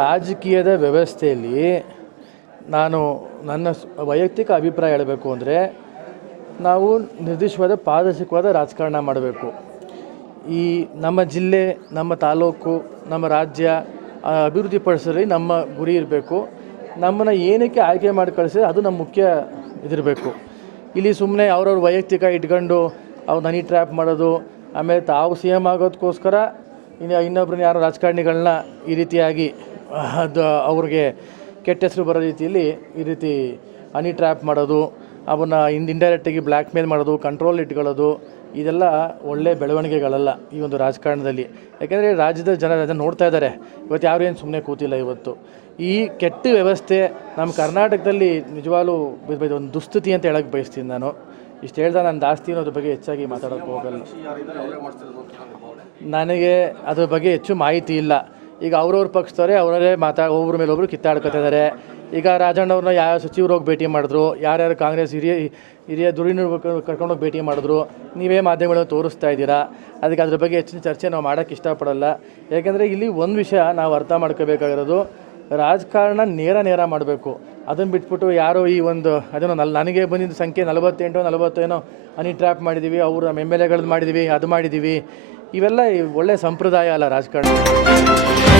ರಾಜಕೀಯದ ವ್ಯವಸ್ಥೆಯಲ್ಲಿ ನಾನು ನನ್ನ ವೈಯಕ್ತಿಕ ಅಭಿಪ್ರಾಯ ಹೇಳಬೇಕು ಅಂದರೆ ನಾವು ನಿರ್ದಿಷ್ಟವಾದ ಪಾರದರ್ಶಕವಾದ ರಾಜಕಾರಣ ಮಾಡಬೇಕು. ಈ ನಮ್ಮ ಜಿಲ್ಲೆ, ನಮ್ಮ ತಾಲೂಕು, ನಮ್ಮ ರಾಜ್ಯ ಅಭಿವೃದ್ಧಿ ನಮ್ಮ ಗುರಿ ಇರಬೇಕು. ನಮ್ಮನ್ನು ಏನಕ್ಕೆ ಆಯ್ಕೆ ಮಾಡಿ ಕಳಿಸಿದ್ರೆ ಅದು ನಮ್ಮ ಮುಖ್ಯ ಇದಿರಬೇಕು. ಇಲ್ಲಿ ಸುಮ್ಮನೆ ಅವ್ರವ್ರ ವೈಯಕ್ತಿಕ ಇಟ್ಕೊಂಡು ಅವ್ರು ಹನಿ ಟ್ರ್ಯಾಪ್ ಮಾಡೋದು, ಆಮೇಲೆ ತಾವು ಸಿ ಎಂ ಆಗೋದಕ್ಕೋಸ್ಕರ ಇನ್ನು ಇನ್ನೊಬ್ರನ್ನ ಯಾರೋ ರಾಜಕಾರಣಿಗಳನ್ನ ಈ ರೀತಿಯಾಗಿ ಅದು ಅವ್ರಿಗೆ ಕೆಟ್ಟ ಹೆಸರು ಬರೋ ರೀತಿಯಲ್ಲಿ ಈ ರೀತಿ ಹನಿ ಟ್ರ್ಯಾಪ್ ಮಾಡೋದು ಅವನ್ನ ಇನ್ ಇಂಡೈರೆಕ್ಟಾಗಿ ಬ್ಲ್ಯಾಕ್ ಮೇಲ್ ಮಾಡೋದು ಕಂಟ್ರೋಲ್ ಇಟ್ಕೊಳ್ಳೋದು ಇದೆಲ್ಲ ಒಳ್ಳೆ ಬೆಳವಣಿಗೆಗಳಲ್ಲ ಈ ಒಂದು ರಾಜಕಾರಣದಲ್ಲಿ. ಯಾಕೆಂದರೆ ರಾಜ್ಯದ ಜನ ಅದನ್ನು ನೋಡ್ತಾ ಇದ್ದಾರೆ. ಇವತ್ತು ಯಾರು ಏನು ಸುಮ್ಮನೆ ಕೂತಿಲ್ಲ ಇವತ್ತು. ಈ ಕೆಟ್ಟ ವ್ಯವಸ್ಥೆ ನಮ್ಮ ಕರ್ನಾಟಕದಲ್ಲಿ ನಿಜವಾಗ್ಲೂ ಒಂದು ದುಸ್ಥಿತಿ ಅಂತ ಹೇಳಕ್ಕೆ ಬಯಸ್ತೀನಿ ನಾನು. ಇಷ್ಟು ಹೇಳ್ದ ನಾನು ಜಾಸ್ತಿ ಅನ್ನೋದ್ರ ಬಗ್ಗೆ ಹೆಚ್ಚಾಗಿ ಮಾತಾಡೋಕ್ಕೆ ಹೋಗಲ್ಲ. ನನಗೆ ಅದ್ರ ಬಗ್ಗೆ ಹೆಚ್ಚು ಮಾಹಿತಿ ಇಲ್ಲ. ಈಗ ಅವ್ರವ್ರ ಪಕ್ಷದವರೇ ಅವರೇ ಮಾತಾ ಒಬ್ಬರ ಮೇಲೆ ಒಬ್ಬರು ಕಿತ್ತಾಡ್ಕೊತಿದ್ದಾರೆ ಈಗ ರಾಜಣ್ಣವ್ರನ್ನ ಯಾವ ಸಚಿವರು ಹೋಗಿ ಭೇಟಿ ಮಾಡಿದ್ರು, ಯಾರ್ಯಾರು ಕಾಂಗ್ರೆಸ್ ಹಿರಿಯ ಹಿರಿಯ ದುರಿನ ಕರ್ಕೊಂಡೋಗಿ ಭೇಟಿ ಮಾಡಿದ್ರು, ನೀವೇ ಮಾಧ್ಯಮಗಳನ್ನು ತೋರಿಸ್ತಾ ಇದ್ದೀರಾ? ಅದಕ್ಕೆ ಅದ್ರ ಬಗ್ಗೆ ಹೆಚ್ಚಿನ ಚರ್ಚೆ ನಾವು ಮಾಡೋಕ್ಕೆ ಇಷ್ಟಪಡಲ್ಲ. ಯಾಕೆಂದರೆ ಇಲ್ಲಿ ಒಂದು ವಿಷಯ ನಾವು ಅರ್ಥ ಮಾಡ್ಕೋಬೇಕಾಗಿರೋದು, ರಾಜಕಾರಣ ನೇರ ನೇರ ಮಾಡಬೇಕು. ಅದನ್ನು ಬಿಟ್ಬಿಟ್ಟು ಯಾರೋ ಈ ಒಂದು, ಅದನ್ನು ನಲ್, ನನಗೆ ಬಂದಿದ್ದ ಸಂಖ್ಯೆ ನಲವತ್ತೆಂಟು, ನಲವತ್ತೇನೋ ಹನಿ ಟ್ರ್ಯಾಪ್ ಮಾಡಿದ್ದೀವಿ ಅವರು ನಮ್ಮ ಎಂ ಎಲ್ ಎಗಳದ್ದು ಮಾಡಿದ್ದೀವಿ ಅದು ಮಾಡಿದ್ದೀವಿ ಇವೆಲ್ಲ ಒಳ್ಳೆಯ ಸಂಪ್ರದಾಯ ಅಲ್ಲ ರಾಜಕಾರಣ.